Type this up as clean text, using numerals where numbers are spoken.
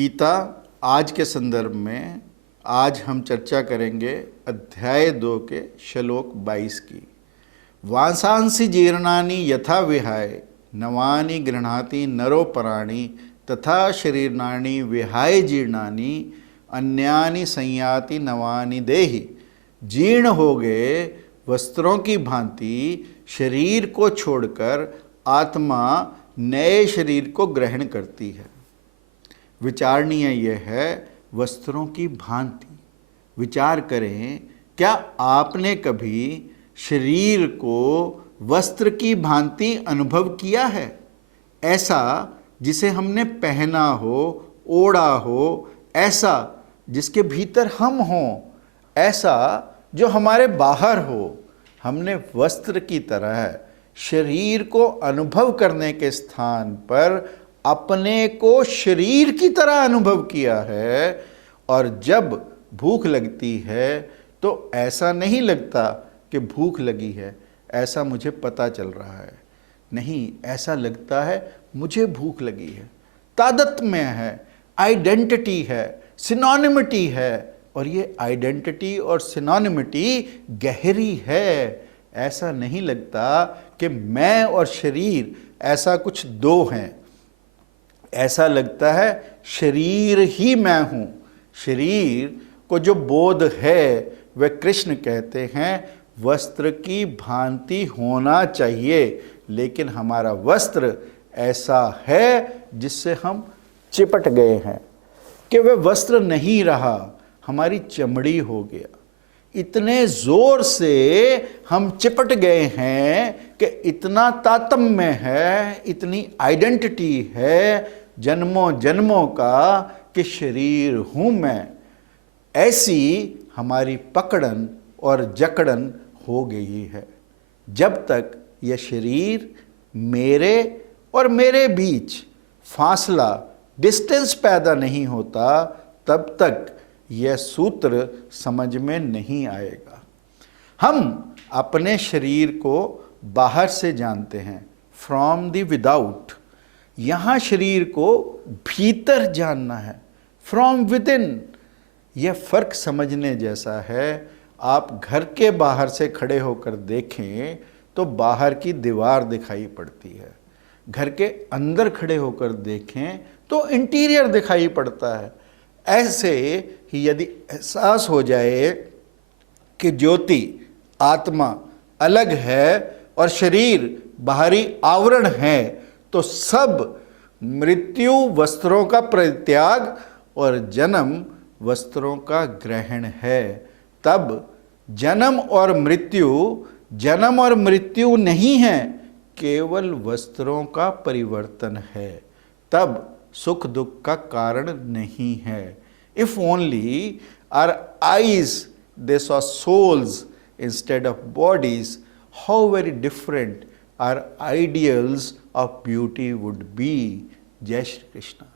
गीता आज के संदर्भ में आज हम चर्चा करेंगे अध्याय 2 के श्लोक 22 की। वांसांसि जीर्णानि यथा विहाय नवानि गृह्णाति नरो पराणि तथा शरीराणि विहाय जीर्णानि अन्यानि संयाति नवानि देहि। जीर्ण हो गए वस्त्रों की भांति शरीर को छोड़कर आत्मा नए शरीर को ग्रहण करती है। विचारणीय यह है वस्त्रों की भांति। विचार करें, क्या आपने कभी शरीर को वस्त्र की भांति अनुभव किया है? ऐसा जिसे हमने पहना हो, ओढ़ा हो, ऐसा जिसके भीतर हम हों, ऐसा जो हमारे बाहर हो। हमने वस्त्र की तरह शरीर को अनुभव करने के स्थान पर अपने को शरीर की तरह अनुभव किया है। और जब भूख लगती है तो ऐसा नहीं लगता कि भूख लगी है, ऐसा मुझे पता चल रहा है। नहीं, ऐसा लगता है मुझे भूख लगी है। तादात्म्य है, आइडेंटिटी है, सिनोनिमिटी है। और ये आइडेंटिटी और सिनोनिमिटी गहरी है। ऐसा नहीं लगता कि मैं और शरीर ऐसा कुछ दो हैं। ऐसा लगता है शरीर ही मैं हूँ। शरीर को जो बोध है वह कृष्ण कहते हैं वस्त्र की भांति होना चाहिए, लेकिन हमारा वस्त्र ऐसा है जिससे हम चिपट गए हैं कि वह वस्त्र नहीं रहा, हमारी चमड़ी हो गया। इतने जोर से हम चिपट गए हैं कि इतना तारतम्य है, इतनी आइडेंटिटी है जन्मों जन्मों का कि शरीर हूँ मैं। ऐसी हमारी पकड़न और जकड़न हो गई है। जब तक यह शरीर मेरे और मेरे बीच फासला, डिस्टेंस पैदा नहीं होता, तब तक यह सूत्र समझ में नहीं आएगा। हम अपने शरीर को बाहर से जानते हैं, फ्रॉम द विदाउट। यहाँ शरीर को भीतर जानना है, फ्रॉम विद इन। यह फर्क समझने जैसा है। आप घर के बाहर से खड़े होकर देखें तो बाहर की दीवार दिखाई पड़ती है। घर के अंदर खड़े होकर देखें तो इंटीरियर दिखाई पड़ता है। ऐसे ही यदि एहसास हो जाए कि ज्योति, आत्मा अलग है और शरीर बाहरी आवरण है, तो सब मृत्यु वस्त्रों का परित्याग और जन्म वस्त्रों का ग्रहण है। तब जन्म और मृत्यु नहीं है, केवल वस्त्रों का परिवर्तन है। तब सुख दुख का कारण नहीं है। If only our eyes they saw souls instead of bodies, how very different our ideals of beauty would be. Jai Shri Krishna.